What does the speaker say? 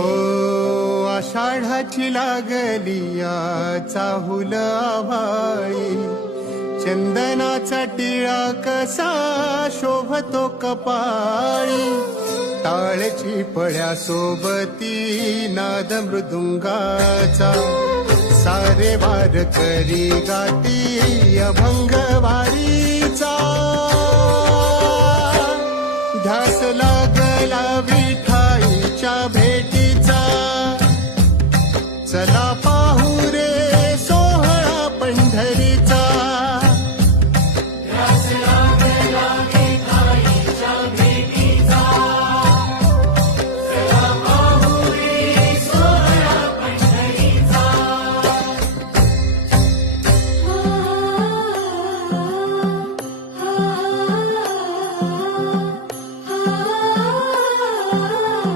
हो आषाढाची लागली चाहुल आभाळी, चंदनाचा टिळा कसा शोभतो कपाळी, टाळची पळ्या सोबती नाद मृदुंगाचा, सारे वार करी गाती अभंग वारीचा, ध्यास लागला